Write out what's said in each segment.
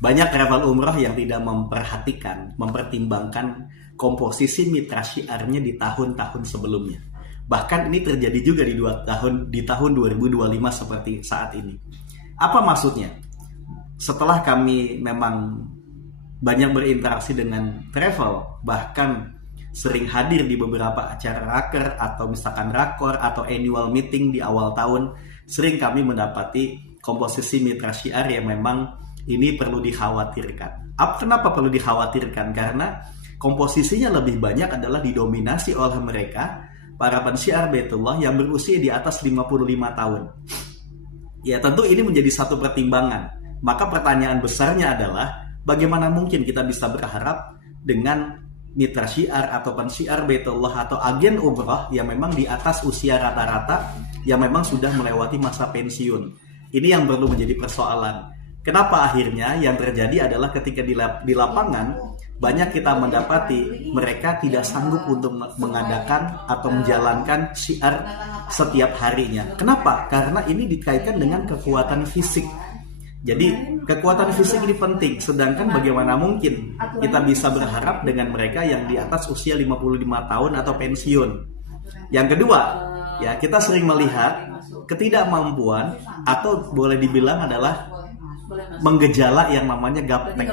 Banyak travel umroh yang tidak mempertimbangkan komposisi mitra syiarnya di tahun-tahun sebelumnya. Bahkan ini terjadi juga di tahun 2025 seperti saat ini. Apa maksudnya? Setelah kami memang banyak berinteraksi dengan travel, bahkan sering hadir di beberapa acara raker atau misalkan rakor atau annual meeting di awal tahun, sering kami mendapati komposisi mitra syiar yang memang ini perlu dikhawatirkan. Kenapa perlu dikhawatirkan? Karena komposisinya lebih banyak adalah didominasi oleh mereka, para pensiar Baitullah yang berusia di atas 55 tahun. Ya tentu ini menjadi satu pertimbangan. Maka pertanyaan besarnya adalah bagaimana mungkin kita bisa berharap dengan mitra syiar atau pensiar Baitullah atau agen umrah yang memang di atas usia rata-rata yang memang sudah melewati masa pensiun. Ini yang perlu menjadi persoalan. Kenapa akhirnya yang terjadi adalah ketika di lapangan banyak kita mendapati mereka tidak sanggup untuk mengadakan atau menjalankan syiar setiap harinya. Kenapa? Karena ini dikaitkan dengan kekuatan fisik. Jadi kekuatan fisik ini penting. Sedangkan bagaimana mungkin kita bisa berharap dengan mereka yang di atas usia 55 tahun atau pensiun. Yang kedua, ya kita sering melihat ketidakmampuan atau boleh dibilang adalah menggejala yang namanya gaptek.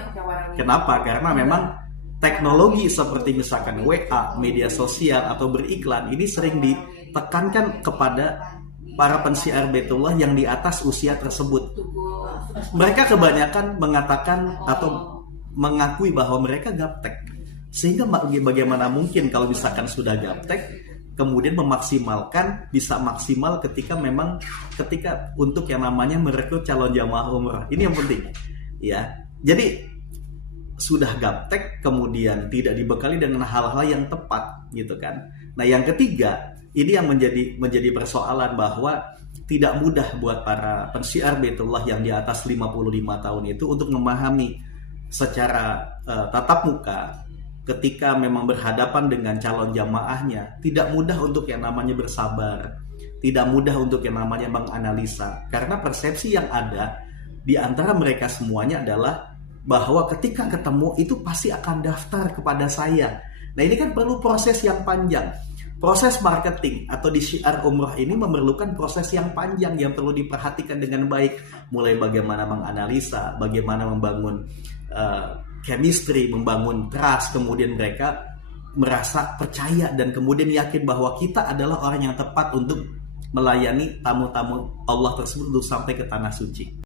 Kenapa? Karena memang teknologi seperti misalkan WA, media sosial atau beriklan ini sering ditekankan kepada para pensiar Baitullah yang di atas usia tersebut. Mereka kebanyakan mengatakan atau mengakui bahwa mereka gaptek. Sehingga bagaimana mungkin kalau misalkan sudah gaptek kemudian bisa maksimal ketika untuk yang namanya merekrut calon jamaah umrah. Ini yang penting ya. Jadi sudah gaptek kemudian tidak dibekali dengan hal-hal yang tepat gitu kan. Nah yang ketiga ini yang menjadi persoalan bahwa tidak mudah buat para pensiar Baitullah yang di atas 55 tahun itu untuk memahami secara tatap muka ketika memang berhadapan dengan calon jamaahnya. Tidak mudah untuk yang namanya bersabar, tidak mudah untuk yang namanya menganalisa, karena persepsi yang ada di antara mereka semuanya adalah bahwa ketika ketemu itu pasti akan daftar kepada saya. Nah ini kan perlu proses yang panjang. Proses marketing atau di syiar umrah ini memerlukan proses yang panjang yang perlu diperhatikan dengan baik. Mulai bagaimana menganalisa, bagaimana membangun chemistry, membangun trust, kemudian mereka merasa percaya dan kemudian yakin bahwa kita adalah orang yang tepat untuk melayani tamu-tamu Allah tersebut untuk sampai ke tanah suci.